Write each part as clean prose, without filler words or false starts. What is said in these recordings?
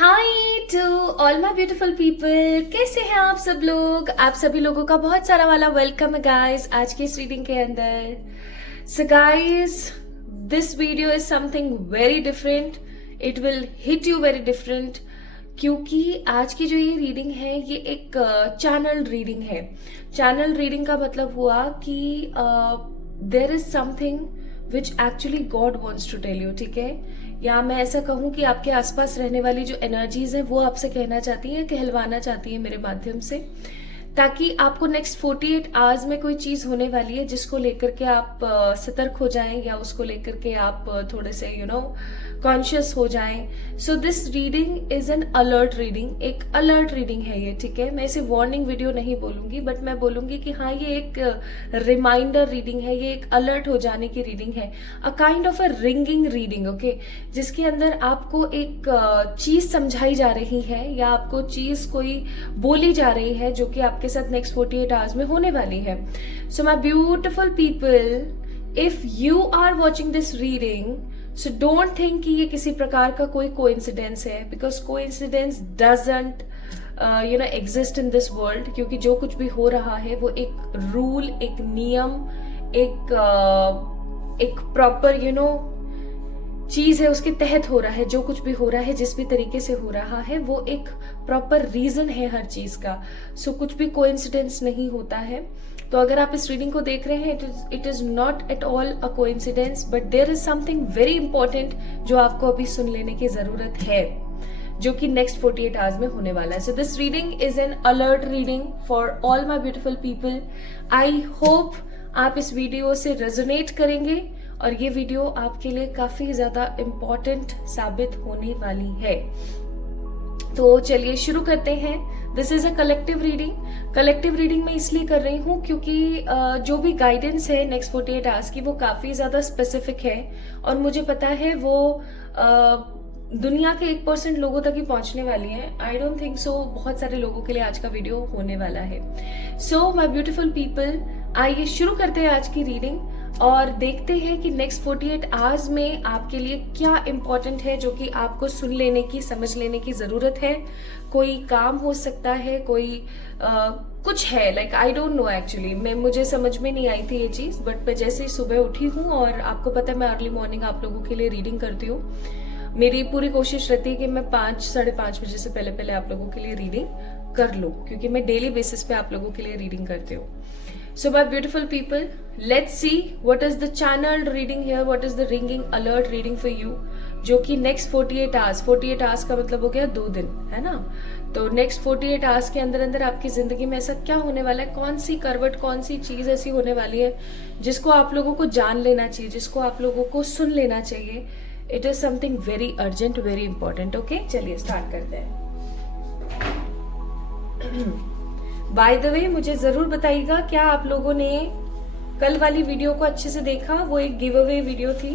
Hi to all my beautiful people, कैसे हैं आप सब लोग। आप सभी लोगों का बहुत सारा वाला वेलकम है गाइस आज की इस रीडिंग के अंदर। So guys, this video is something very different, it will hit you very different, क्योंकि आज की जो ये रीडिंग है ये एक चैनल रीडिंग है। चैनल रीडिंग का मतलब हुआ कि there is something which actually God wants to tell you, ठीक है। या मैं ऐसा कहूं कि आपके आसपास रहने वाली जो एनर्जीज हैं वो आपसे कहना चाहती हैं, कहलवाना चाहती हैं मेरे माध्यम से, ताकि आपको नेक्स्ट 48 आवर्स में कोई चीज होने वाली है जिसको लेकर के आप सतर्क हो जाएं, या उसको लेकर के आप थोड़े से कॉन्शियस हो जाएं। So this reading is an alert reading, एक अलर्ट रीडिंग है ये, ठीक है। मैं इसे वार्निंग वीडियो नहीं बोलूंगी, बट मैं बोलूंगी कि हाँ, ये एक रिमाइंडर रीडिंग है, ये एक अलर्ट हो जाने की रीडिंग है, अ kind of a ringing reading, okay, जिसके अंदर आपको एक चीज समझाई जा रही है या आपको चीज कोई बोली जा रही है जो कि आपके साथ नेक्स्ट 48 आवर्स में होने वाली है। So my beautiful people, if you are watching this reading, so don't think कि ये किसी प्रकार का कोई कोइंसिडेंस है, because coincidence doesn't exist in this world, क्योंकि जो कुछ भी हो रहा है वो एक रूल, एक नियम, एक प्रॉपर चीज है, उसके तहत हो रहा है। जो कुछ भी हो रहा है, जिस भी तरीके से हो रहा है, वो एक प्रॉपर रीजन है हर चीज का। सो कुछ भी कोइंसिडेंस नहीं होता है। तो अगर आप इस रीडिंग को देख रहे हैं, it is not at all a coincidence, but there is something very important जो आपको अभी सुन लेने की जरूरत है, जो कि नेक्स्ट 48 आवर्स में होने वाला है। So this reading is an alert reading for all my beautiful people. I hope आप इस वीडियो से रेजोनेट करेंगे और ये वीडियो आपके लिए काफी ज्यादा इम्पोर्टेंट साबित होने वाली है। तो चलिए शुरू करते हैं। This is a collective reading. Collective reading मैं इसलिए कर रही हूँ क्योंकि जो भी गाइडेंस है नेक्स्ट 48 आवर्स की, वो काफी ज्यादा स्पेसिफिक है और मुझे पता है वो दुनिया के 1% लोगों तक ही पहुंचने वाली है। आई डोंट थिंक सो बहुत सारे लोगों के लिए आज का वीडियो होने वाला है। सो माय ब्यूटीफुल पीपल, आइए शुरू करते हैं आज की रीडिंग और देखते हैं कि नेक्स्ट 48 आवर्स में आपके लिए क्या इंपॉर्टेंट है, जो कि आपको सुन लेने की, समझ लेने की जरूरत है। कोई काम हो सकता है, कोई कुछ है, like I don't know actually, मुझे समझ में नहीं आई थी ये चीज, बट मैं जैसे ही सुबह उठी हूँ, और आपको पता है मैं अर्ली मॉर्निंग आप लोगों के लिए रीडिंग करती हूँ। मेरी पूरी कोशिश रहती है कि मैं 5 साढ़े 5 बजे से पहले पहले आप लोगों के लिए रीडिंग कर लूं, क्योंकि मैं डेली बेसिस पे आप लोगों के लिए रीडिंग करती हूँ। So my beautiful people, let's see what is the channeled reading here, what is the ringing alert reading for you, जो कि next 48 hours, 48 hours का मतलब हो गया 2 दिन, है ना। तो next 48 hours के अंदर अंदर आपकी जिंदगी में ऐसा क्या होने वाला है, कौन सी करवट, कौन सी चीज ऐसी होने वाली है जिसको आप लोगों को जान लेना चाहिए, जिसको आप लोगों को सुन लेना चाहिए। It is something very urgent, very important. Okay, चलिए स्टार्ट करते हैं। बाय द वे, मुझे जरूर बताइएगा क्या आप लोगों ने कल वाली वीडियो को अच्छे से देखा। वो एक गिव अवे वीडियो थी,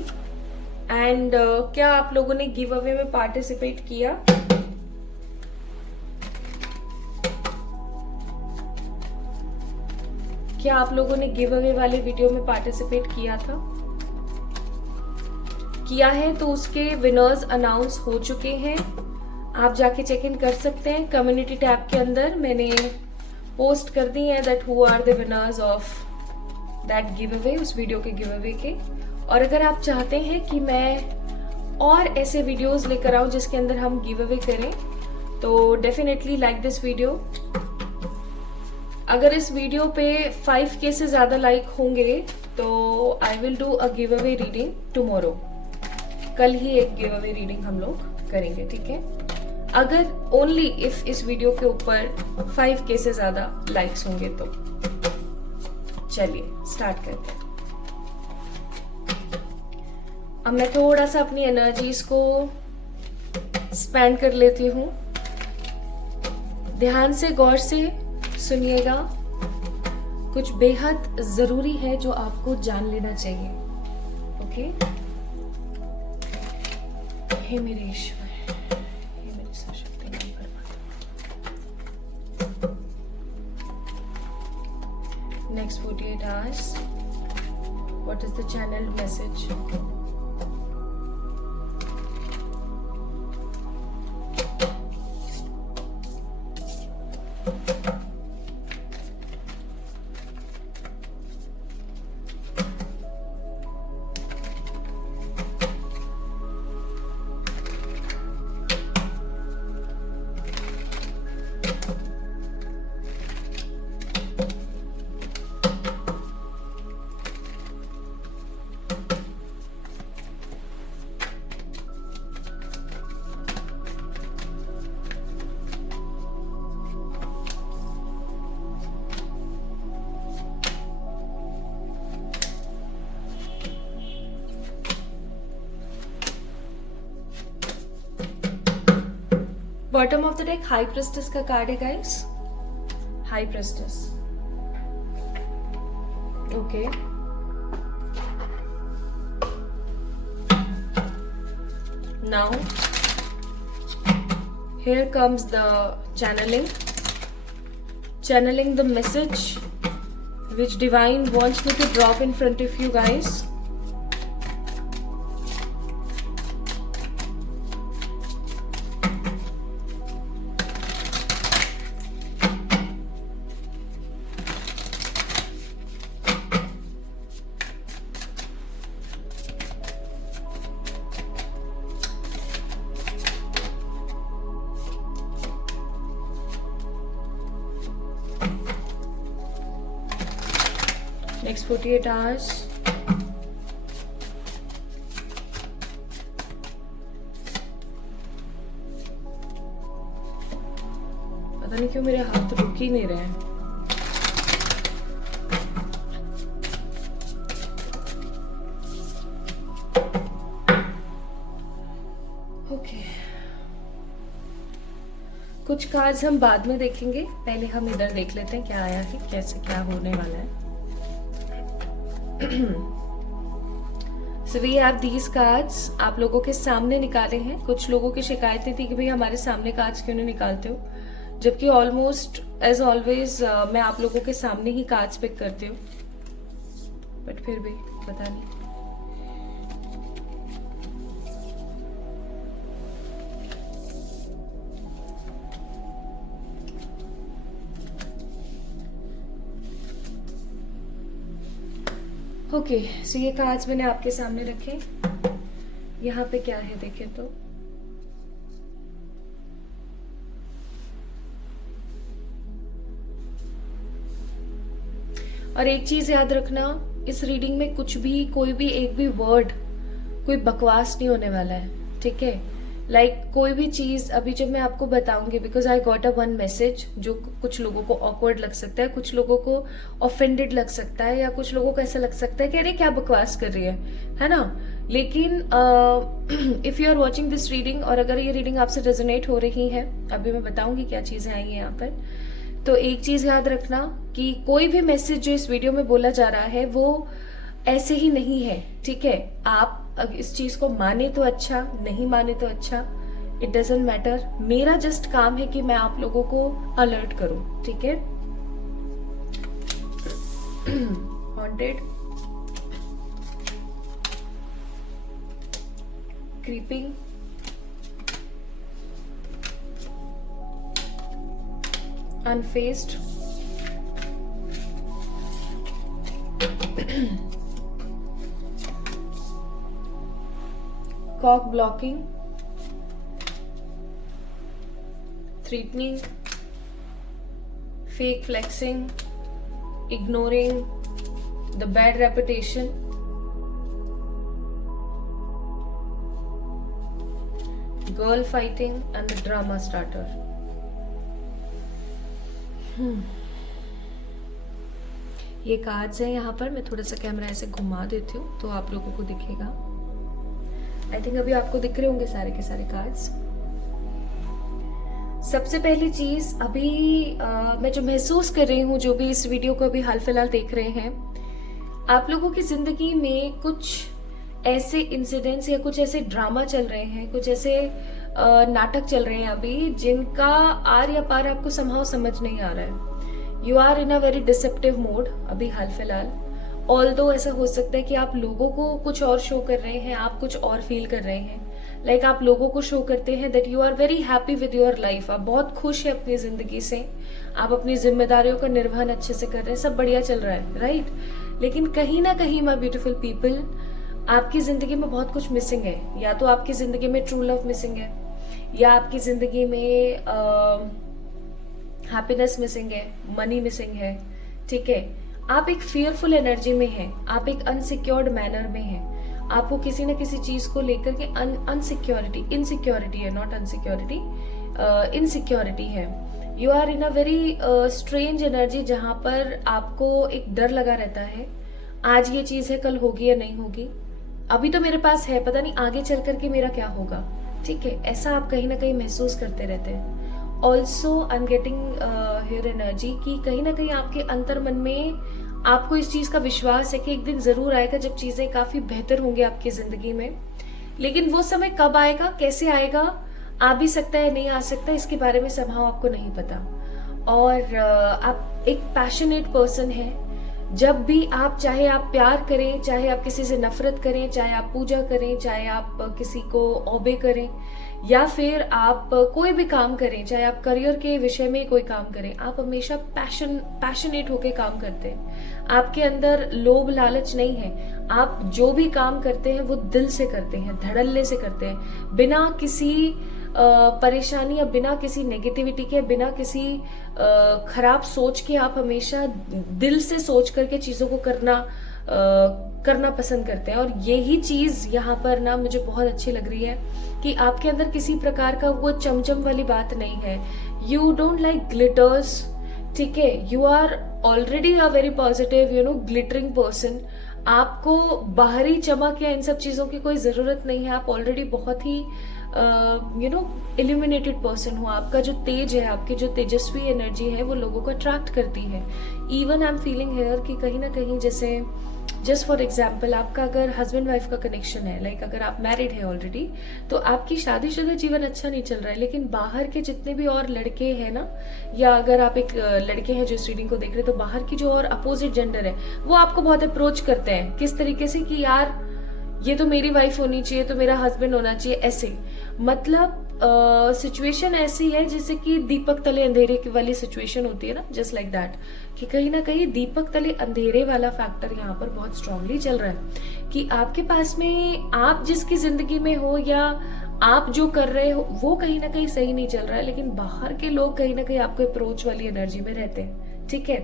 एंड क्या आप लोगों ने गिव अवे में पार्टिसिपेट किया। क्या आप लोगों ने गिव अवे वाले वीडियो में पार्टिसिपेट किया था? किया है तो उसके विनर्स अनाउंस हो चुके हैं। आप जाके चेक इन कर सकते हैं। कम्युनिटी टैब के अंदर मैंने पोस्ट कर दी है that who are the winners of that give away, उस वीडियो के गिव अवे के। और अगर आप चाहते हैं कि मैं और ऐसे वीडियोस लेकर आऊं जिसके अंदर हम गिव अवे करें, तो डेफिनेटली लाइक दिस वीडियो। अगर इस वीडियो पे 5K से ज्यादा लाइक होंगे तो I will do a give away reading tomorrow. कल ही एक गिव अवे रीडिंग हम लोग करेंगे, ठीक है। अगर ओनली इफ इस वीडियो के ऊपर 5K से ज्यादा लाइक्स होंगे तो। चलिए स्टार्ट करते हैं। अब मैं थोड़ा सा अपनी एनर्जीज को स्पेंड कर लेती हूँ। ध्यान से, गौर से सुनिएगा। कुछ बेहद जरूरी है जो आपको जान लेना चाहिए। ओके, हे मेरे ईश्वर, next 48 hours, what is the channeled message? Bottom of the deck high prestige का कार्ड है guys, high prestige. Okay, now here comes the channeling the message which divine wants me to drop in front of you guys. Next 48 hours. पता नहीं क्यों मेरे हाथ रुक ही नहीं रहे हैं। ओके, कुछ कार्ड्स हम बाद में देखेंगे, पहले हम इधर देख लेते हैं क्या आया है, कैसे क्या होने वाला है। So we have these cards, आप लोगों के सामने निकाले हैं। कुछ लोगों की शिकायतें थी कि भाई हमारे सामने कार्ड्स क्यों नहीं निकालते हो, जबकि ऑलमोस्ट एज ऑलवेज मैं आप लोगों के सामने ही कार्ड्स पिक करती हूँ, बट फिर भी पता नहीं। ओके, सो ये कार्ड्स मैंने आपके सामने रखे। यहाँ पे क्या है देखें तो, और एक चीज याद रखना, इस रीडिंग में कुछ भी, कोई भी एक भी वर्ड, कोई बकवास नहीं होने वाला है, ठीक है। लाइक कोई भी चीज अभी जब मैं आपको बताऊंगी, because I got a one message जो कुछ लोगों को ऑकवर्ड लग सकता है, कुछ लोगों को ऑफेंडेड लग सकता है, या कुछ लोगों को ऐसा लग सकता है कि अरे क्या बकवास कर रही है ना। लेकिन if you are watching this reading, और अगर ये रीडिंग आपसे रेजोनेट हो रही है, अभी मैं बताऊंगी क्या चीजें आई हैं यहाँ पर, तो एक चीज याद रखना कि कोई भी मैसेज जो इस वीडियो में बोला जा रहा है वो ऐसे ही नहीं है, ठीक है। आप इस चीज को माने तो अच्छा, नहीं माने तो अच्छा, इट डजेंट मैटर। मेरा जस्ट काम है कि मैं आप लोगों को अलर्ट करूं, ठीक है। Haunted, creeping, अनफेस्ड, cock blocking, threatening, fake flexing, ignoring, the bad reputation, girl fighting, and the drama starter. ये कार्ड्स हैं यहाँ पर। मैं थोड़ा सा कैमरा ऐसे घुमा देती हूँ तो आप लोगों को दिखेगा। आई थिंक अभी आपको दिख रहे होंगे सारे के सारे कार्ड्स। सबसे पहली चीज अभी मैं जो महसूस कर रही हूँ, जो भी इस वीडियो को अभी हाल फिलहाल देख रहे हैं, आप लोगों की जिंदगी में कुछ ऐसे इंसिडेंट्स या कुछ ऐसे ड्रामा चल रहे हैं, कुछ ऐसे नाटक चल रहे हैं अभी, जिनका आर या पार आपको समहाउ समझ नहीं आ रहा है। You are in a very deceptive mode अभी हाल फिलहाल। ऑल्दो ऐसा हो सकता है कि आप लोगों को कुछ और शो कर रहे हैं, आप कुछ और फील कर रहे हैं। लाइक आप लोगों को शो करते हैं that you are very happy with your life, आप बहुत खुश है अपनी जिंदगी से, आप अपनी जिम्मेदारियों का निर्वहन अच्छे से कर रहे हैं, सब बढ़िया चल रहा है, राइट। लेकिन कहीं ना कहीं माय ब्यूटीफुल पीपल, आपकी जिंदगी में बहुत कुछ मिसिंग है। या तो आपकी जिंदगी में ट्रू लव मिसिंग है, या आपकी जिंदगी में हैप्पीनेस मिसिंग है, मनी मिसिंग है, ठीक है। आप एक फियरफुल एनर्जी में हैं, आप एक अनसिक्योर्ड मैनर में हैं, आपको किसी न किसी चीज को लेकर के इनसिक्योरिटी है, नॉट अनसिक्योरिटी, इनसिक्योरिटी है। You are in a very strange energy जहां पर आपको एक डर लगा रहता है, आज ये चीज है कल होगी या नहीं होगी। अभी तो मेरे पास है, पता नहीं आगे चल करके मेरा क्या होगा, ठीक है, ऐसा आप कहीं ना कहीं महसूस करते रहते हैं। Also I am getting here energy कि कहीं ना कहीं आपके अंतर मन में आपको इस चीज का विश्वास है कि एक दिन जरूर आएगा जब चीजें काफी बेहतर होंगी आपकी जिंदगी में, लेकिन वो समय कब आएगा, कैसे आएगा, आ भी सकता है, नहीं आ सकता, इसके बारे में somehow आपको नहीं पता। और आप एक पैशनेट पर्सन है। जब भी आप, चाहे आप प्यार करें, चाहे आप किसी से नफरत करें, चाहे आप पूजा करें, चाहे आप किसी को ओबे करें, या फिर आप कोई भी काम करें, चाहे आप करियर के विषय में कोई काम करें, आप हमेशा पैशनेट होके काम करते हैं। आपके अंदर लोभ लालच नहीं है। आप जो भी काम करते हैं वो दिल से करते हैं, धड़ल्ले से करते हैं, बिना किसी परेशानी या बिना किसी नेगेटिविटी के, बिना किसी खराब सोच के। आप हमेशा दिल से सोच करके चीजों को करना पसंद करते हैं। और यही चीज यहाँ पर ना मुझे बहुत अच्छी लग रही है कि आपके अंदर किसी प्रकार का वो चमचम वाली बात नहीं है। यू डोंट लाइक ग्लिटर्स, ठीक है। You are already a very positive glittering person. आपको बाहरी चमक या इन सब चीजों की कोई जरूरत नहीं है। आप ऑलरेडी बहुत ही इल्यूमिनेटेड पर्सन हो। आपका जो तेज है, आपकी जो तेजस्वी एनर्जी है, वो लोगों को अट्रैक्ट करती है। Even I am feeling here कि कहीं ना कहीं, जैसे जस्ट फॉर एग्जाम्पल, आपका अगर हस्बैंड वाइफ का कनेक्शन है, लाइक अगर आप मैरिड है ऑलरेडी, तो आपकी शादीशुदा जीवन अच्छा नहीं चल रहा है, लेकिन बाहर के जितने भी और लड़के हैं ना, या अगर आप एक लड़के हैं जो इस रीडिंग को देख रहे हैं, तो बाहर की जो और अपोजिट जेंडर है वो आपको बहुत अप्रोच करते हैं। किस तरीके से कि यार ये तो मेरी वाइफ होनी चाहिए, तो मेरा हस्बैंड होना चाहिए, ऐसे। मतलब सिचुएशन ऐसी है जैसे कि दीपक तले अंधेरे की वाली सिचुएशन होती है ना, जस्ट लाइक दैट, कि कहीं ना कहीं दीपक तले अंधेरे वाला फैक्टर यहाँ पर बहुत स्ट्रांगली चल रहा है कि आपके पास में, आप जिसकी जिंदगी में हो या आप जो कर रहे हो वो कहीं ना कहीं सही नहीं चल रहा है, लेकिन बाहर के लोग कहीं ना कहीं आपको अप्रोच वाली एनर्जी में रहते हैं, ठीक है।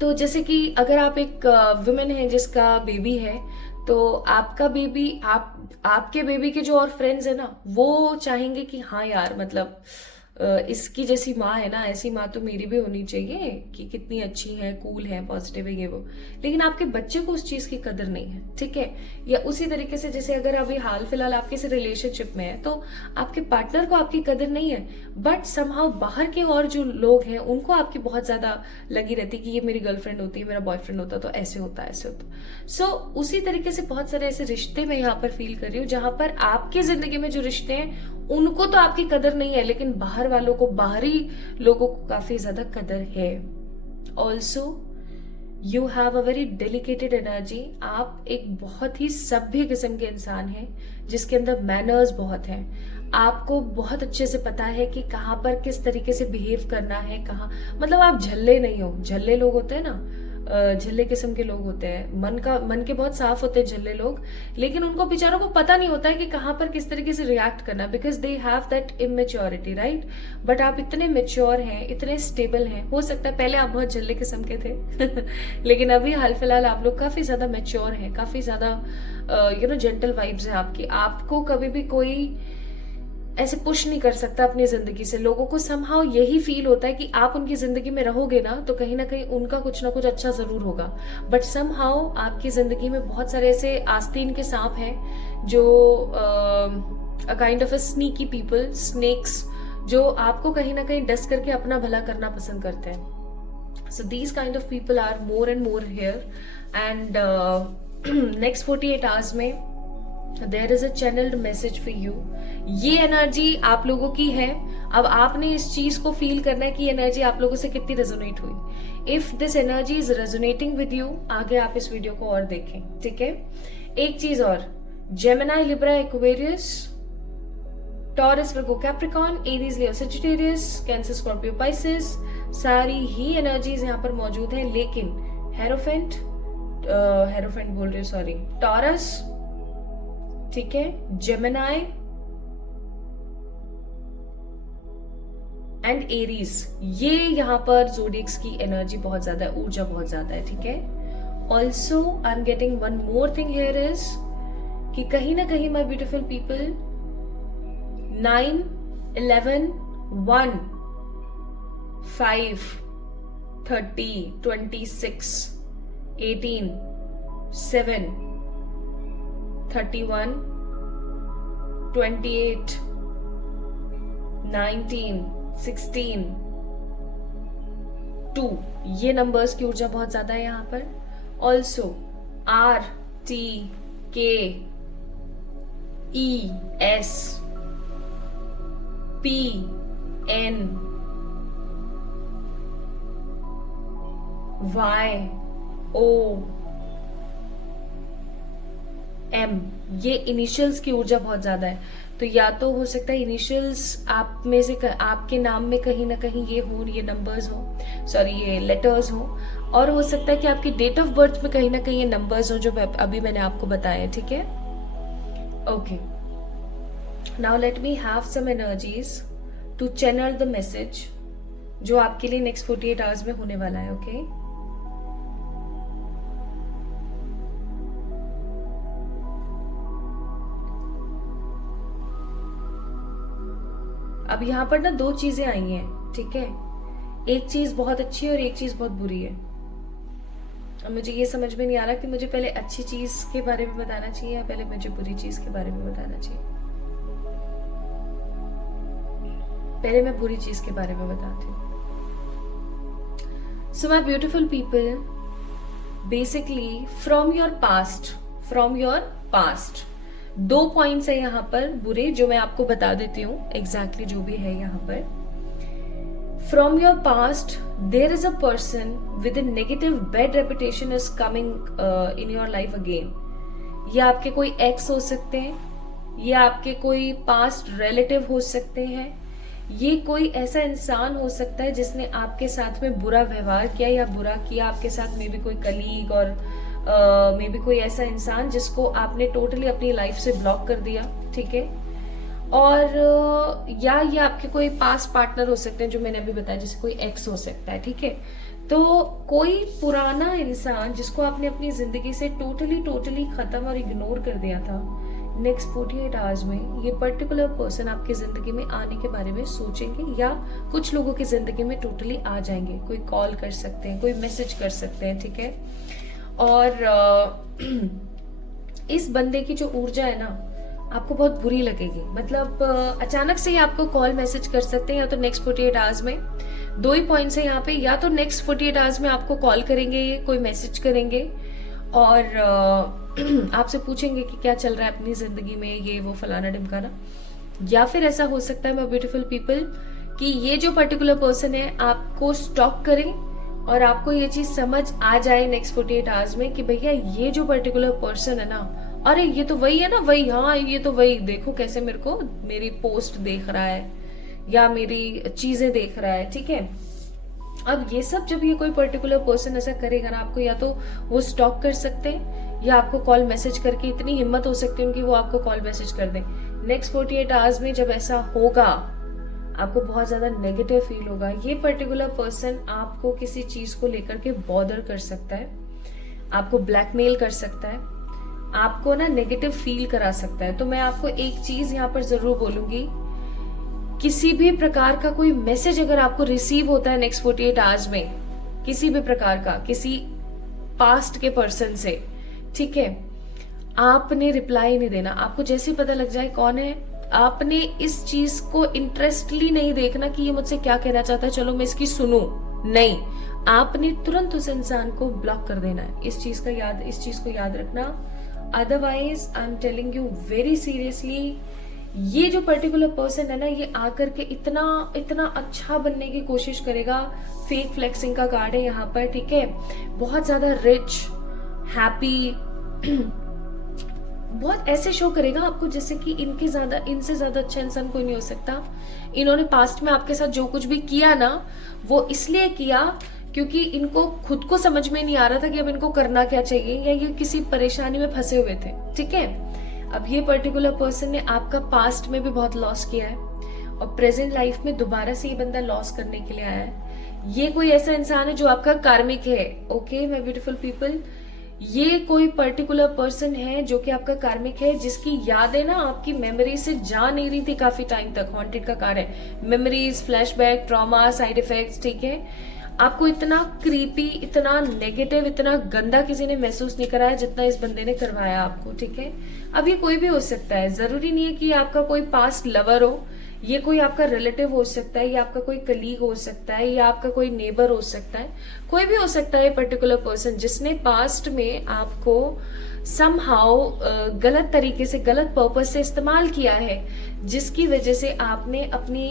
तो जैसे कि अगर आप एक वुमेन है जिसका बेबी है, तो आपका बेबी, आपके बेबी के जो और फ्रेंड्स है ना, वो चाहेंगे कि हाँ यार, मतलब इसकी जैसी माँ है ना, ऐसी माँ तो मेरी भी होनी चाहिए, कि कितनी अच्छी है, कूल है, पॉजिटिव है, ये वो। लेकिन आपके बच्चे को उस चीज की कदर नहीं है, ठीक है। या उसी तरीके से जैसे अगर अभी हाल फिलहाल आप किसी रिलेशनशिप में है, तो आपके पार्टनर को आपकी कदर नहीं है, बट समहाउ बाहर के और जो लोग हैं उनको आपकी बहुत ज्यादा लगी रहती है कि ये मेरी गर्लफ्रेंड होती है, मेरा बॉयफ्रेंड होता तो ऐसे होता, ऐसे होता। सो उसी तरीके से बहुत सारे ऐसे रिश्ते मैं यहाँ पर फील कर रही हूँ जहां पर आपकी जिंदगी में जो रिश्ते हैं उनको तो आपकी कदर नहीं है, लेकिन बाहर वालों को, बाहरी लोगों को काफी ज्यादा कदर है। Also you have a very dedicated energy. आप एक बहुत ही सभ्य किस्म के इंसान हैं जिसके अंदर मैनर्स बहुत हैं। आपको बहुत अच्छे से पता है कि कहाँ पर किस तरीके से बिहेव करना है, कहाँ, मतलब आप झल्ले नहीं हो। झल्ले लोग होते हैं ना, झल्ले किस्म के लोग होते हैं, मन के बहुत साफ होते हैं झल्ले लोग, लेकिन उनको बेचारों को पता नहीं होता है कि कहाँ पर किस तरीके से रिएक्ट करना, because they have that immaturity, right. But आप इतने मेच्योर हैं, इतने स्टेबल हैं। हो सकता है पहले आप बहुत झल्ले किस्म के थे लेकिन अभी हाल फिलहाल आप लोग काफी ज्यादा मेच्योर हैं, काफी ज्यादा जेंटल वाइब्स है आपकी। आपको कभी भी कोई ऐसे पुश नहीं कर सकता अपनी जिंदगी से। लोगों को समहाउ यही फील होता है कि आप उनकी जिंदगी में रहोगे ना, तो कहीं ना कहीं उनका कुछ ना कुछ अच्छा जरूर होगा। बट समहाउ आपकी जिंदगी में बहुत सारे ऐसे आस्तीन के सांप हैं जो a kind of a sneaky people, snakes, जो आपको कहीं ना कहीं डस करके अपना भला करना पसंद करते हैं। So these kind of people are more and more here. And next 48 hours में there is a channelled message for you. ये एनर्जी आप लोगों की है। अब आपने इस चीज को फील करना है कि एनर्जी आप लोगों से कितनी रेजोनेट हुई। If this energy is resonating with you, आगे आप इस वीडियो को और देखें, ठीक है। एक चीज और, जेमिनी, लिब्रा, एक्वेरियस, टॉरस, वर्गो, कैप्रिकॉर्न, एरीज, लियो, सजिटेरियस, कैंसर, स्कॉर्पियो, पाइसेस, सारी ही एनर्जीज यहाँ पर मौजूद हैं। लेकिन हेरोफेंट बोल रही हूँ, सॉरी, टॉरस, ठीक है, जेमिनी एंड एरीज, ये यहाँ पर जोडियक्स की एनर्जी बहुत ज्यादा है, ऊर्जा बहुत ज्यादा है, ठीक है। Also I am getting one more thing here is कि कहीं ना कहीं माई ब्यूटिफुल पीपल, 9, 11, 1, 5, 30, 26, 18, 7, 31, 28, 19, 16, 2, ये नंबर्स की ऊर्जा बहुत ज्यादा है यहाँ पर. Also R, T, K, E, S, P, N, Y, O, M, ये इनिशियल्स की ऊर्जा बहुत ज्यादा है. तो या तो हो सकता है इनिशियल्स आप में से आपके नाम में कहीं ना कहीं ये हो, ये नंबर्स हो, सॉरी ये लेटर्स हो, और हो सकता है कि आपकी डेट ऑफ बर्थ में कहीं ना कहीं ये नंबर्स हो जो अभी मैंने आपको बताया. ठीक है, okay. Now let me have some energies to channel the message जो आपके लिए नेक्स्ट 48 आवर्स में होने वाला है. ओके, अब यहाँ पर ना दो चीजें आई हैं. ठीक है, एक चीज बहुत अच्छी है और एक चीज बहुत बुरी है. अब मुझे ये समझ में नहीं आ रहा कि मुझे पहले अच्छी चीज के बारे में बताना चाहिए या पहले मुझे बुरी चीज के बारे में बताना चाहिए. पहले मैं बुरी चीज के बारे में बताती हूँ. So my beautiful people, basically from your past, 2 points है यहाँ पर बुरे जो मैं आपको बता देती हूँ एग्जैक्टली जो भी है यहाँ पर. From your past there is a person with a negative bad reputation is coming in your life again. ये आपके कोई एक्स हो सकते हैं, ये आपके कोई पास्ट रिलेटिव हो सकते हैं, ये कोई ऐसा इंसान हो सकता है जिसने आपके साथ में बुरा व्यवहार किया या बुरा किया आपके साथ, मे बी कोई कलीग और मे बी कोई ऐसा इंसान जिसको आपने टोटली अपनी लाइफ से ब्लॉक कर दिया. ठीक है, और या ये आपके कोई पास्ट पार्टनर हो सकते हैं जो मैंने अभी बताया, जैसे कोई एक्स हो सकता है. ठीक है, तो कोई पुराना इंसान जिसको आपने अपनी जिंदगी से टोटली खत्म और इग्नोर कर दिया था, नेक्स्ट 48 आवर्स में ये पर्टिकुलर पर्सन आपकी जिंदगी में आने के बारे में सोचेंगे या कुछ लोगों की जिंदगी में टोटली आ जाएंगे. कोई कॉल कर सकते हैं, कोई मैसेज कर सकते हैं. ठीक है, और इस बंदे की जो ऊर्जा है ना आपको बहुत बुरी लगेगी. मतलब अचानक से ही आपको कॉल मैसेज कर सकते हैं या तो नेक्स्ट 48 आवर्स में. 2 ही पॉइंट्स है यहाँ पे, या तो नेक्स्ट 48 आवर्स में आपको कॉल करेंगे, ये कोई मैसेज करेंगे और आपसे पूछेंगे कि क्या चल रहा है अपनी जिंदगी में, ये वो फलाना ढिमकाना. या फिर ऐसा हो सकता है माय ब्यूटीफुल पीपल कि ये जो पर्टिकुलर पर्सन है आपको स्टॉक करें और आपको ये चीज समझ आ जाए नेक्स्ट 48 आवर्स में कि भैया ये जो पर्टिकुलर पर्सन है ना, अरे ये तो वही है ना, वही, हाँ ये तो वही, देखो कैसे मेरे को मेरी पोस्ट देख रहा है या मेरी चीजें देख रहा है. ठीक है, अब ये सब जब ये कोई पर्टिकुलर पर्सन ऐसा करेगा ना, आपको या तो वो स्टॉक कर सकते हैं या आपको कॉल मैसेज करके, इतनी हिम्मत हो सकती है उनकी वो आपको कॉल मैसेज कर दें. नेक्स्ट 48 आवर्स में जब ऐसा होगा आपको बहुत ज्यादा नेगेटिव फील होगा. ये पर्टिकुलर पर्सन आपको किसी चीज को लेकर के बॉदर कर सकता है, आपको ब्लैकमेल कर सकता है, आपको ना नेगेटिव फील करा सकता है. तो मैं आपको एक चीज यहाँ पर जरूर बोलूंगी, किसी भी प्रकार का कोई मैसेज अगर आपको रिसीव होता है नेक्स्ट 48 आवर्स में, किसी भी प्रकार का, किसी पास्ट के पर्सन से, ठीक है, आपने रिप्लाई नहीं देना. आपको जैसे ही पता लग जाए कौन है, आपने इस चीज को इंटरेस्टली नहीं देखना कि ये मुझसे क्या कहना चाहता है, चलो मैं इसकी सुनूं. नहीं, आपने तुरंत उस इंसान को ब्लॉक कर देना है. इस चीज को याद रखना. Otherwise I am telling you very seriously, ये जो पर्टिकुलर पर्सन है ना, ये आकर के इतना अच्छा बनने की कोशिश करेगा. फेक फ्लेक्सिंग का कार्ड है यहाँ पर. ठीक है, बहुत ज्यादा रिच, हैप्पी, बहुत ऐसे शो करेगा आपको जैसे कि इनसे ज्यादा अच्छा इंसान कोई नहीं हो सकता. इन्होंने पास्ट में आपके साथ जो कुछ भी किया ना, वो इसलिए किया क्योंकि इनको खुद को समझ में नहीं आ रहा था कि अब इनको करना क्या चाहिए, या ये किसी परेशानी में फंसे हुए थे. ठीक है, अब ये पर्टिकुलर पर्सन ने आपका पास्ट में भी बहुत लॉस किया है और प्रेजेंट लाइफ में दोबारा से ये बंदा लॉस करने के लिए आया है. ये कोई ऐसा इंसान है जो आपका कार्मिक है. ओके माय ब्यूटीफुल पीपल, ये कोई पर्टिकुलर पर्सन है जो कि आपका कार्मिक है, जिसकी यादें ना आपकी मेमोरी से जा नहीं रही थी काफी टाइम तक. हॉन्टेड का कार्ड है, memories, flashback, trauma, side effects. ठीक है, आपको इतना क्रीपी, इतना नेगेटिव, इतना गंदा किसी ने महसूस नहीं कराया जितना इस बंदे ने करवाया आपको, ठीक है। अब ये कोई भी हो सकता है, जरूरी नहीं है कि आपका कोई पास्ट लवर हो, ये कोई आपका रिलेटिव हो सकता है, या आपका कोई कलीग हो सकता है, या आपका कोई नेबर हो सकता है, कोई भी हो सकता है पर्टिकुलर पर्सन जिसने पास्ट में आपको समहाउ गलत तरीके से, गलत पर्पज से इस्तेमाल किया है, जिसकी वजह से आपने अपनी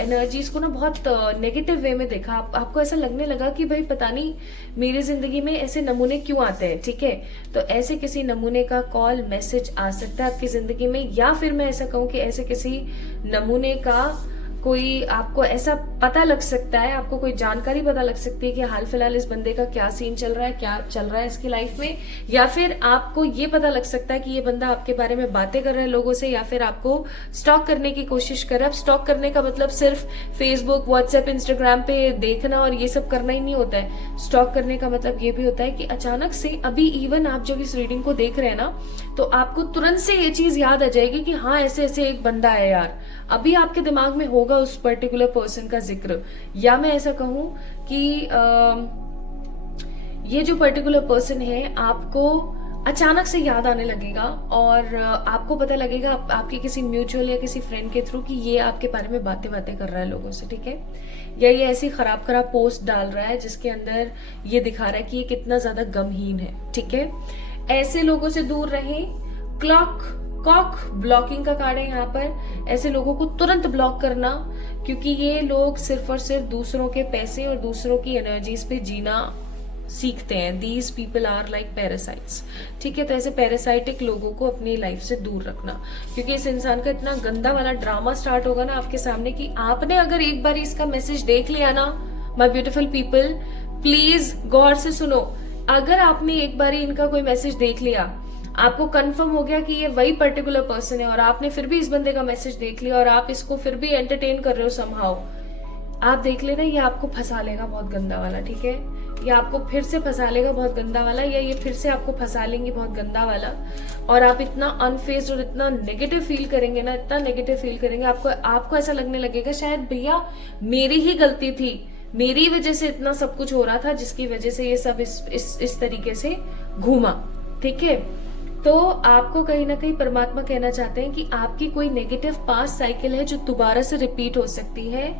एनर्जीज को ना बहुत नेगेटिव वे में देखा। आपको ऐसा लगने लगा कि भाई पता नहीं मेरी जिंदगी में ऐसे नमूने क्यों आते हैं, ठीक है। तो ऐसे किसी नमूने का कॉल, मैसेज आ सकता है आपकी जिंदगी में, या फिर मैं ऐसा कहूं कि ऐसे किसी नमूने का कोई आपको ऐसा पता लग सकता है, आपको कोई जानकारी पता लग सकती है कि हाल फिलहाल इस बंदे का क्या सीन चल रहा है, क्या चल रहा है इसकी लाइफ में, या फिर आपको ये पता लग सकता है कि ये बंदा आपके बारे में बातें कर रहा है लोगों से, या फिर आपको स्टॉक करने की कोशिश कर रहा है। अब स्टॉक करने का मतलब सिर्फ फेसबुक, व्हाट्सएप, इंस्टाग्राम पे देखना और ये सब करना ही नहीं होता है। स्टॉक करने का मतलब ये भी होता है कि अचानक से अभी इवन आप जब इस रीडिंग को देख रहे हैं ना, तो आपको तुरंत से ये चीज याद आ जाएगी कि हाँ ऐसे ऐसे एक बंदा है यार, अभी आपके दिमाग में होगा उस पर्टिकुलर पर्सन का जिक्र। या मैं ऐसा कहूं कि ये जो पर्टिकुलर पर्सन है आपको अचानक से याद आने लगेगा, और आपको पता लगेगा आपके किसी म्यूचुअल या किसी फ्रेंड के थ्रू कि ये आपके बारे में बातें कर रहा है लोगों से, ठीक है। या ये ऐसी खराब पोस्ट डाल रहा है जिसके अंदर ये दिखा रहा है कि ये कितना ज्यादा गमहीन है, ठीक है। ऐसे लोगों से दूर रहें। कॉक ब्लॉकिंग का कार्ड है यहाँ पर। ऐसे लोगों को तुरंत ब्लॉक करना, क्योंकि ये लोग सिर्फ और सिर्फ दूसरों के पैसे और दूसरों की एनर्जीज पे जीना सीखते हैं। These people are like parasites, ठीक है। तो ऐसे पैरासाइटिक लोगों को अपनी लाइफ से दूर रखना, क्योंकि इस इंसान का इतना गंदा वाला ड्रामा स्टार्ट होगा ना आपके सामने कि आपने अगर एक बार इसका मैसेज देख लिया ना, माय ब्यूटीफुल पीपल प्लीज गौर से सुनो, अगर आपने एक बार इनका कोई मैसेज देख लिया, आपको कंफर्म हो गया कि ये वही पर्टिकुलर पर्सन है, और आपने फिर भी इस बंदे का मैसेज देख लिया और आप इसको फिर भी एंटरटेन कर रहे हो समहाउ, आप देख लेना ये आपको फंसा लेगा बहुत गंदा वाला, ठीक है। ये आपको फिर से फंसा लेगा बहुत गंदा वाला, या ये फिर से आपको फंसा लेंगे बहुत गंदा वाला, और आप इतना अनफेस्ड और इतना नेगेटिव फील करेंगे ना, इतना नेगेटिव फील करेंगे, आपको ऐसा लगने लगेगा शायद भैया मेरी ही गलती थी, मेरी वजह से इतना सब कुछ हो रहा था, जिसकी वजह से ये सब इस तरीके से घूमा, ठीक है। तो आपको कहीं ना कहीं परमात्मा कहना चाहते हैं कि आपकी कोई नेगेटिव पास्ट साइकिल है जो दोबारा से रिपीट हो सकती है।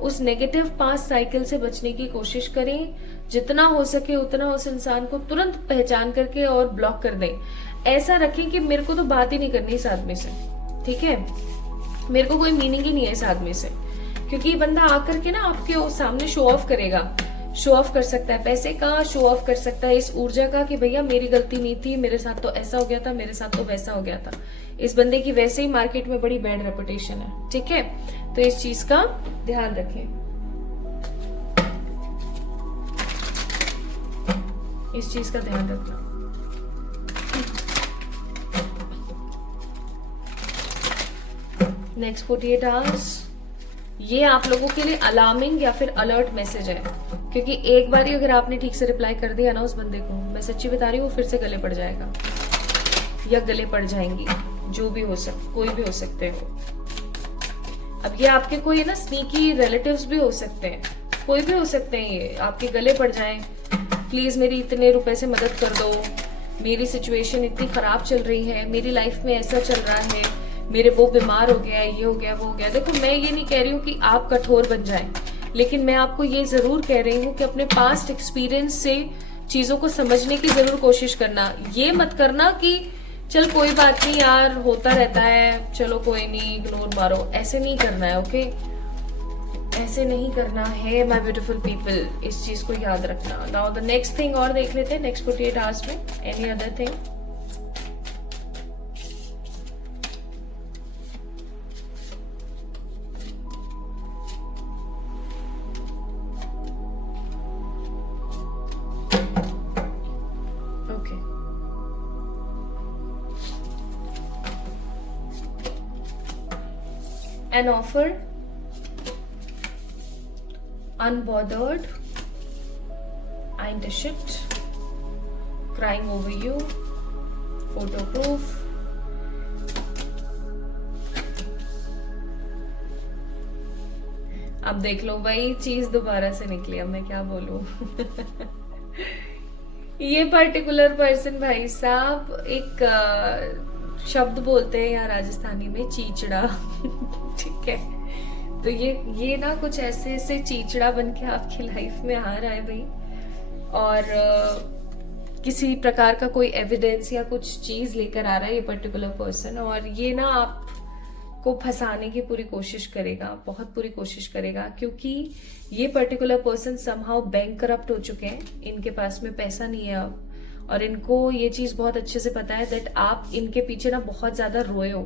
उस नेगेटिव पास्ट साइकिल से बचने की कोशिश करें, जितना हो सके उतना उस इंसान को तुरंत पहचान करके और ब्लॉक कर दें। ऐसा रखें कि मेरे को तो बात ही नहीं करनी इस आदमी से, ठीक है, मेरे को कोई मीनिंग ही नहीं है इस आदमी से, क्योंकि ये बंदा आकर के ना आपके सामने शो ऑफ करेगा। शो ऑफ कर सकता है पैसे का, शो ऑफ कर सकता है इस ऊर्जा का कि भैया मेरी गलती नहीं थी, मेरे साथ तो ऐसा हो गया था, मेरे साथ तो वैसा हो गया था। इस बंदे की वैसे ही मार्केट में बड़ी बैड रेपुटेशन है, ठीक है। तो इस चीज का ध्यान रखें, इस चीज का ध्यान रखना। नेक्स्ट 48 आवर्स ये आप लोगों के लिए अलार्मिंग या फिर अलर्ट मैसेज है, क्योंकि एक बार ही अगर आपने ठीक से रिप्लाई कर दिया ना उस बंदे को, मैं सच्ची बता रही हूँ, वो फिर से गले पड़ जाएगा या गले पड़ जाएंगी, जो भी हो कोई भी हो सकते हो। अब ये आपके कोई ना स्नीकी रिलेटिव्स भी हो सकते हैं, कोई भी हो सकते हैं, ये आपके गले पड़ जाएं, प्लीज मेरी इतने रुपए से मदद कर दो, मेरी सिचुएशन इतनी खराब चल रही है, मेरी लाइफ में ऐसा चल रहा है, मेरे वो बीमार हो गया, ये हो गया, वो हो गया। देखो मैं ये नहीं कह रही हूँ कि आप कठोर बन जाएं, लेकिन मैं आपको ये जरूर कह रही हूँ कि अपने पास्ट एक्सपीरियंस से चीजों को समझने की जरूर कोशिश करना। ये मत करना कि चल कोई बात नहीं यार, होता रहता है, चलो कोई नहीं, इग्नोर मारो, ऐसे नहीं करना है, ओके, ऐसे नहीं करना है माय ब्यूटीफुल पीपल, इस चीज को याद रखना। नाउ द नेक्स्ट थिंग और देख लेते हैं नेक्स्ट 48 आवर्स में, any other thing. An offer, unbothered, eingeschickt, crying over you, photo proof, अब देख लो वही चीज दोबारा से निकली, अब मैं क्या बोलूं। ये पर्टिकुलर पर्सन भाई साहब एक शब्द बोलते हैं यहाँ राजस्थानी में, चीचड़ा। ठीक है, तो ये ना कुछ ऐसे ऐसे चीचड़ा बन के आपकी लाइफ में आ रहा है भाई, और किसी प्रकार का कोई एविडेंस या कुछ चीज लेकर आ रहा है ये पर्टिकुलर पर्सन, और ये ना आपको फंसाने की पूरी कोशिश करेगा, बहुत पूरी कोशिश करेगा, क्योंकि ये particular person somehow bank corrupt हो चुके हैं, इनके पास में पैसा नहीं है अब, और इनको ये चीज बहुत अच्छे से पता है दैट आप इनके पीछे ना बहुत ज्यादा रोए हो।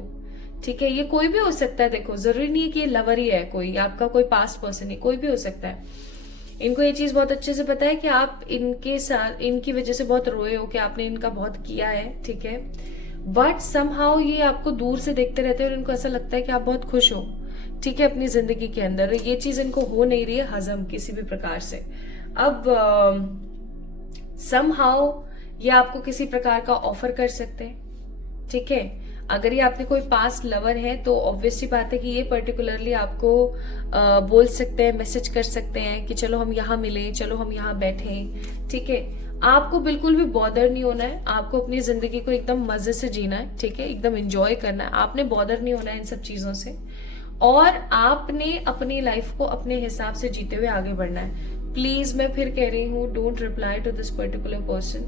ठीक है, ये कोई भी हो सकता है, देखो जरूरी नहीं है कि ये लवर ही है, कोई आपका कोई पास्ट पर्सन ही, कोई भी हो सकता है। इनको ये चीज बहुत अच्छे से पता है कि आप इनके साथ, इनकी वजह से बहुत रोए हो, कि आपने इनका बहुत किया है। ठीक है, बट समहाउ ये आपको दूर से देखते रहते हैं और इनको ऐसा लगता है कि आप बहुत खुश हो। ठीक है, अपनी जिंदगी के अंदर ये चीज इनको हो नहीं रही है हजम किसी भी प्रकार से। अब समहाउ ये आपको किसी प्रकार का ऑफर कर सकते हैं। ठीक है, अगर ये आपके कोई पास्ट लवर है तो ऑब्वियसली बात है कि ये पर्टिकुलरली आपको बोल सकते हैं, मैसेज कर सकते हैं कि चलो हम यहाँ मिले, चलो हम यहाँ बैठे। ठीक है, आपको बिल्कुल भी बॉदर नहीं होना है, आपको अपनी जिंदगी को एकदम मजे से जीना है। ठीक है, एकदम एंजॉय करना है, आपने बॉदर नहीं होना है इन सब चीजों से, और आपने अपनी लाइफ को अपने हिसाब से जीते हुए आगे बढ़ना है। प्लीज मैं फिर कह रही हूँ, don't reply to this particular person,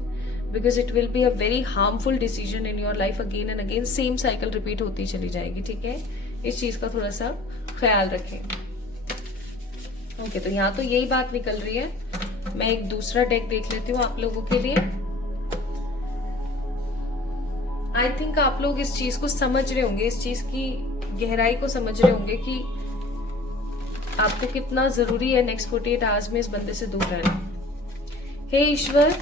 because it will be a very harmful decision in your life. Again and again same cycle repeat होती चली जाएगी। ठीक है, इस चीज का थोड़ा सा ख्याल रखें। ओके, तो यहाँ तो यही बात निकल रही है। मैं एक दूसरा डेक देख लेती हूँ आप लोगों के लिए। आई थिंक आप लोग इस चीज को समझ रहे होंगे, इस चीज की गहराई को समझ रहे होंगे कि आपको कितना जरूरी है नेक्स्ट 48 आवर्स में इस बंदे से दूर रहना। हे ईश्वर,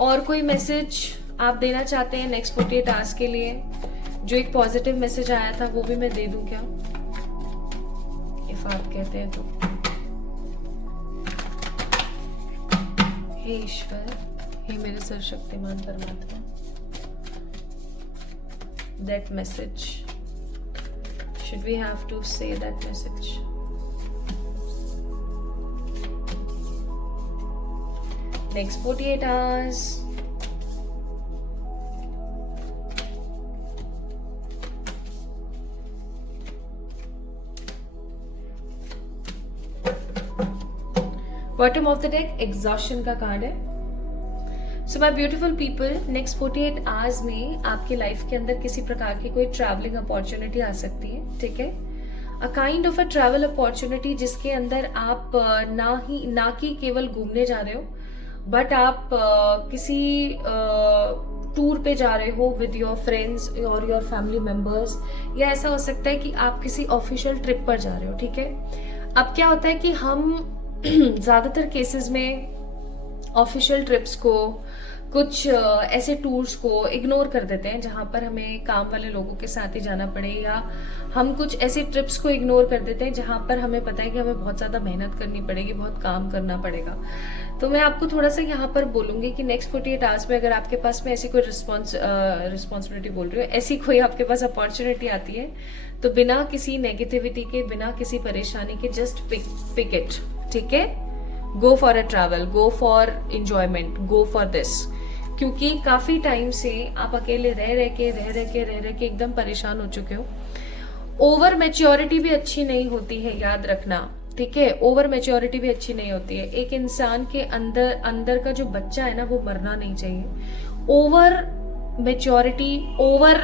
और कोई मैसेज आप देना चाहते हैं नेक्स्ट 48 आवर्स के लिए? जो एक पॉजिटिव मैसेज आया था वो भी मैं दे दूं क्या, इफ आप कहते हैं तो? हे ईश्वर, हे मेरे सर्वशक्तिमान परमात्मा, that message, should we have to say that message? Next 48 hours. Bottom of the deck, exhaustion का कार्ड है। So my beautiful people, next 48 hours में आपकी लाइफ के अंदर किसी प्रकार की कोई ट्रैवलिंग अपॉर्चुनिटी आ सकती है। ठीक है, अ kind of a travel opportunity जिसके अंदर आप ना कि केवल घूमने जा रहे हो, बट आप किसी टूर पे जा रहे हो विद योर फ्रेंड्स और योर फैमिली मेंबर्स, या ऐसा हो सकता है कि आप किसी ऑफिशियल ट्रिप पर जा रहे हो। ठीक है, अब क्या होता है कि हम ज्यादातर केसेस में ऑफिशियल ट्रिप्स को, कुछ ऐसे टूर्स को इग्नोर कर देते हैं जहां पर हमें काम वाले लोगों के साथ ही जाना पड़े, या हम कुछ ऐसे ट्रिप्स को इग्नोर कर देते हैं जहां पर हमें पता है कि हमें बहुत ज्यादा मेहनत करनी पड़ेगी, बहुत काम करना पड़ेगा। तो मैं आपको थोड़ा सा यहाँ पर बोलूंगी कि नेक्स्ट 48 आवर्स में अगर आपके पास में ऐसी कोई रिस्पॉन्सिबिलिटी बोल रही हो, ऐसी कोई आपके पास अपॉर्चुनिटी आती है, तो बिना किसी नेगेटिविटी के, बिना किसी परेशानी के, जस्ट पिक इट। ठीक है, go for a travel, go for enjoyment, go for this, क्योंकि काफी टाइम से आप अकेले रह के एकदम परेशान हो चुके हो। ओवर मैच्योरिटी भी अच्छी नहीं होती है, याद रखना। ठीक है, ओवर मैच्योरिटी भी अच्छी नहीं होती है। एक इंसान के अंदर का जो बच्चा है ना, वो मरना नहीं चाहिए। ओवर मैच्योरिटी, ओवर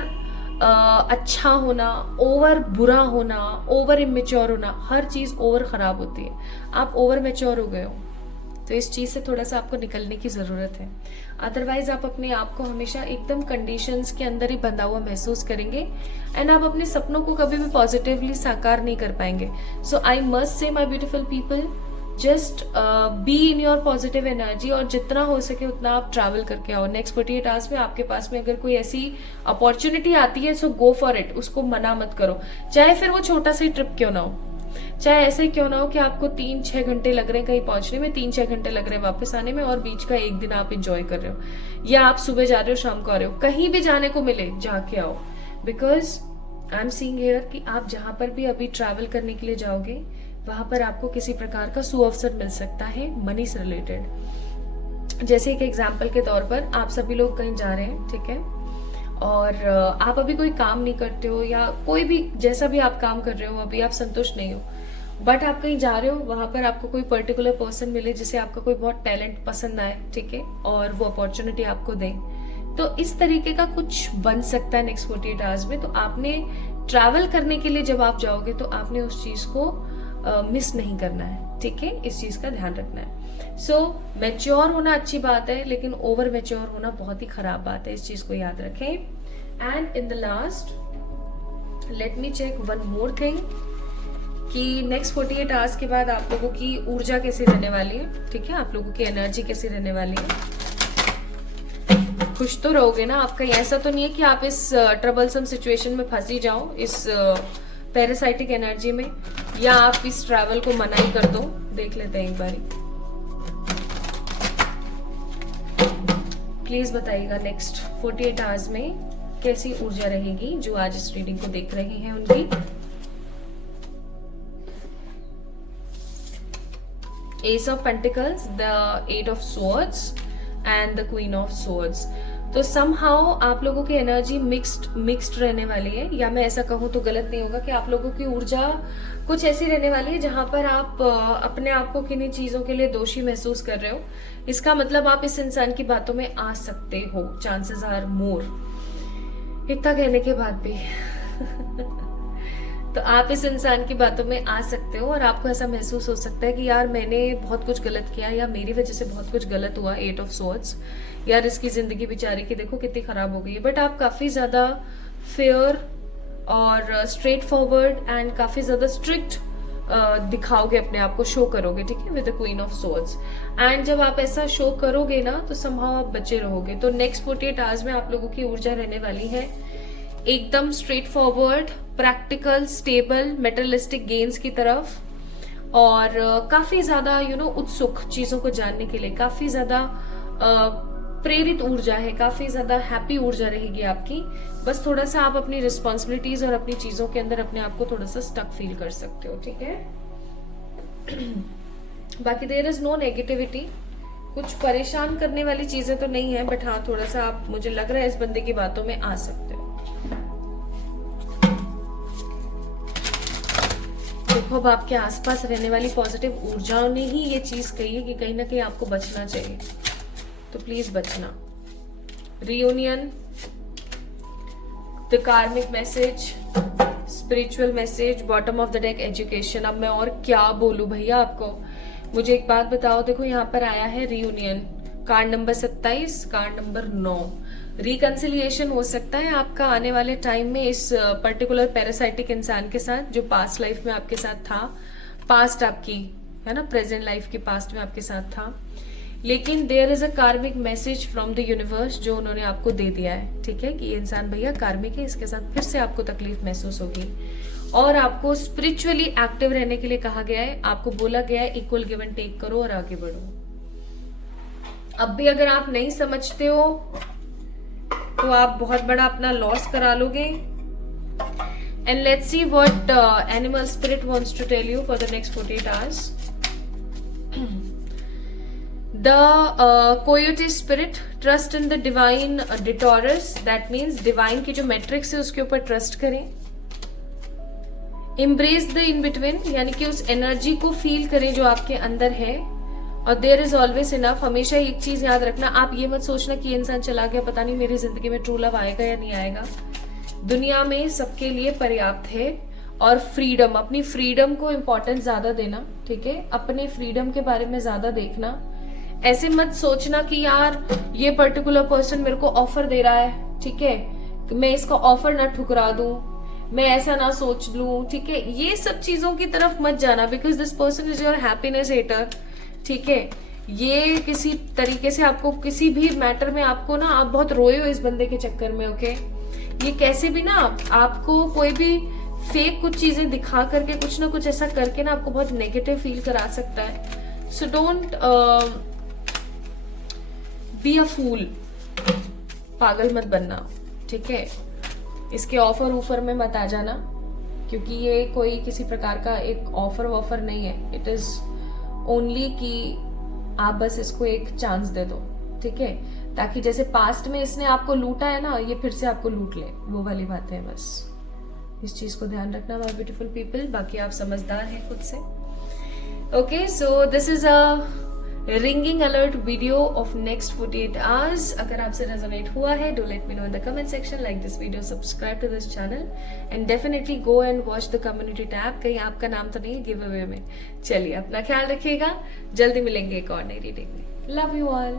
अच्छा होना, ओवर बुरा होना, ओवर इमेच्योर होना, हर चीज ओवर खराब होती है। आप ओवर मैच्योर हो गए हो, तो इस चीज से थोड़ा सा आपको निकलने की जरूरत है। अदरवाइज आप अपने आप को हमेशा एकदम कंडीशंस के अंदर ही बंधा हुआ महसूस करेंगे, एंड आप अपने सपनों को कभी भी पॉजिटिवली साकार नहीं कर पाएंगे। सो I must say my beautiful people, just be in your positive energy, और जितना हो सके उतना आप ट्रैवल करके आओ। नेक्स्ट 48 आवर्स में आपके पास में अगर कोई ऐसी अपॉर्चुनिटी आती है, सो गो फॉर इट, उसको मना मत करो, चाहे फिर वो छोटा सा ट्रिप क्यों ना हो, चाहे ऐसे क्यों ना हो कि आपको 3-6 घंटे लग रहे हैं कहीं पहुंचने में, 3-6 घंटे लग रहे हैं वापस आने में, और बीच का एक दिन आप इंजॉय कर रहे हो, या आप सुबह जा रहे हो शाम को आ रहे हो, कहीं भी जाने को मिले जाके आओ। Because I am seeing here कि आप जहां पर भी अभी ट्रैवल करने के लिए जाओगे, वहां पर आपको किसी प्रकार का सुअवसर मिल सकता है मनी से रिलेटेड। जैसे एक एग्जाम्पल के तौर पर आप सभी लोग कहीं जा रहे हैं, ठीक है, और आप अभी कोई काम नहीं करते हो या कोई भी जैसा भी आप काम कर रहे हो अभी आप संतुष्ट नहीं हो, बट आप कहीं जा रहे हो, वहां पर आपको कोई पर्टिकुलर पर्सन मिले जिसे आपका कोई बहुत टैलेंट पसंद आए, ठीक है, और वो अपॉर्चुनिटी आपको दे, तो इस तरीके का कुछ बन सकता है नेक्स्ट 48 आवर्स में। तो आपने ट्रैवल करने के लिए जब आप जाओगे तो आपने उस चीज को मिस नहीं करना है, ठीक है, इस चीज का ध्यान रखना है। सो मैच्योर होना अच्छी बात है, लेकिन ओवर मैच्योर होना बहुत ही खराब बात है, इस चीज को याद रखें। And in the last let me check one more thing कि नेक्स्ट 48 आवर्स के बाद आप लोगों की ऊर्जा कैसी रहने वाली है, ठीक है, आप लोगों की एनर्जी कैसी रहने वाली है। खुश तो रहोगे ना आप, कहीं ऐसा तो नहीं है कि आप इस ट्रबलसम सिचुएशन में फंसी जाओ इस पैरासाइटिक एनर्जी में, या आप इस ट्रैवल को मना ही कर दो। देख लेते हैं एक बारी, प्लीज बताइएगा नेक्स्ट 48 आवर्स में कैसी ऊर्जा रहेगी जो आज इस रीडिंग को देख रहे हैं उनकी। S of pentacles, the 8 of swords and the queen of swords. तो समहाउ आप लोगों की एनर्जी मिक्स्ड रहने वाली है, या मैं ऐसा कहूं तो गलत नहीं होगा कि आप लोगों की ऊर्जा कुछ ऐसी रहने वाली है जहां पर आप अपने आप को किन्हीं चीजों के लिए दोषी महसूस कर रहे हो। इसका मतलब आप इस इंसान की बातों में आ सकते हो, चांसेस आर मोर, इतना कहने के बाद भी तो आप इस इंसान की बातों में आ सकते हो और आपको ऐसा महसूस हो सकता है कि यार मैंने बहुत कुछ गलत किया या मेरी वजह से बहुत कुछ गलत हुआ। 8 ऑफ स्वॉर्ड्स, यार इसकी जिंदगी बेचारी की देखो कितनी खराब हो गई है, बट आप काफी ज्यादा फेयर और स्ट्रेट फॉरवर्ड एंड काफी ज्यादा स्ट्रिक्ट दिखाओगे अपने आप को, शो करोगे, ठीक है, with the queen of swords. And जब आप ऐसा शो करोगे ना तो समहाउ आप बचे रहोगे। तो नेक्स्ट 48 आवर्स में आप लोगों की ऊर्जा रहने वाली है एकदम straight forward, practical, stable, materialistic gains की तरफ, और काफी ज्यादा उत्सुक चीजों को जानने के लिए, काफी ज्यादा प्रेरित ऊर्जा है, काफी ज्यादा हैप्पी ऊर्जा रहेगी आपकी। बस थोड़ा सा आप अपनी रिस्पॉन्सिबिलिटीज और अपनी चीजों के अंदर अपने आप को थोड़ा सा स्टक फील कर सकते हो, ठीक है। बाकी देयर इज नो नेगेटिविटी, कुछ परेशान करने वाली चीजें तो नहीं है, बट हाँ थोड़ा सा आप, मुझे लग रहा है इस बंदे की बातों में आ सकते हो। देखो अब आपके आसपास रहने वाली पॉजिटिव ऊर्जाओं ने ही ये चीज कही है कि कहीं ना कहीं आपको बचना चाहिए, तो प्लीज बचना। रियूनियन, द कार्मिक message, spiritual message, bottom of the deck education. अब मैं और क्या बोलूं भैया आपको, मुझे एक बात बताओ। देखो यहाँ पर आया है reunion, card number 27, card number 9। Reconciliation हो सकता है आपका आने वाले टाइम में इस पर्टिकुलर पैरासाइटिक इंसान के साथ जो पास्ट लाइफ में आपके साथ था, पास्ट आपकी है ना, प्रेजेंट लाइफ के पास्ट में आपके साथ था, लेकिन देयर इज अ कार्मिक मैसेज फ्रॉम द यूनिवर्स जो उन्होंने आपको दे दिया है, ठीक है, कि ये इंसान भैया कार्मिक है, इसके साथ फिर से आपको तकलीफ महसूस होगी और आपको स्पिरिचुअली एक्टिव रहने के लिए कहा गया है। आपको बोला गया है इक्वल गिव एंड टेक करो और आगे बढ़ो। अब भी अगर आप नहीं समझते हो तो आप बहुत बड़ा अपना लॉस करा लोगे। And let's see what animal spirit wants to tell you for the next 48 hours. The coyote spirit, trust in the divine detours, that means divine की जो मैट्रिक्स है उसके ऊपर ट्रस्ट करें। एम्ब्रेस द इन बिटवीन, यानी कि उस energy को फील करें जो आपके अंदर है, और देयर इज ऑलवेज इनफ। हमेशा एक चीज याद रखना, आप ये मत सोचना कि ये इंसान चला गया, पता नहीं मेरी जिंदगी में ट्रू लव आएगा या नहीं आएगा। दुनिया में सबके लिए पर्याप्त है। और फ्रीडम, अपनी फ्रीडम को इम्पोर्टेंस ज्यादा देना, ठीक है, अपने फ्रीडम के बारे में ज्यादा देखना। ऐसे मत सोचना कि यार ये पर्टिकुलर पर्सन मेरे को ऑफर दे रहा है, ठीक है, मैं इसका ऑफर ना ठुकरा दूं, मैं ऐसा ना सोच लूं, ठीक है, ये सब चीजों की तरफ मत जाना, because this person is your happiness hater, ठीक है। ये किसी तरीके से आपको किसी भी मैटर में आपको ना, आप बहुत रोए हो इस बंदे के चक्कर में, ओके। ये कैसे भी ना आपको कोई भी फेक कुछ चीजें दिखा करके कुछ ना कुछ ऐसा करके ना आपको बहुत नेगेटिव फील करा सकता है। सो डोंट बी अ फूल, पागल मत बनना, ठीक है। इसके ऑफर ऊफर में मत आ जाना, क्योंकि ये कोई किसी प्रकार का एक ऑफर नहीं है, इट इज ओनली कि आप बस इसको एक चांस दे दो, ठीक है, ताकि जैसे पास्ट में इसने आपको लूटा है ना, ये फिर से आपको लूट ले, वो वाली बात है। बस इस चीज को ध्यान रखना माय ब्यूटीफुल पीपल। बाकी आप समझदार हैं खुद से। Okay, so this is a ringing alert video of next 48 hours. अगर आपसे रेजोनेट हुआ है, do let me know in the comment section, like this video, subscribe to this channel and definitely go and watch the community tab. कहीं आपका नाम तो नहीं है गिव अवे में। चलिए, अपना ख्याल रखिएगा, जल्दी मिलेंगे एक और नई रीडिंग में। Love you all.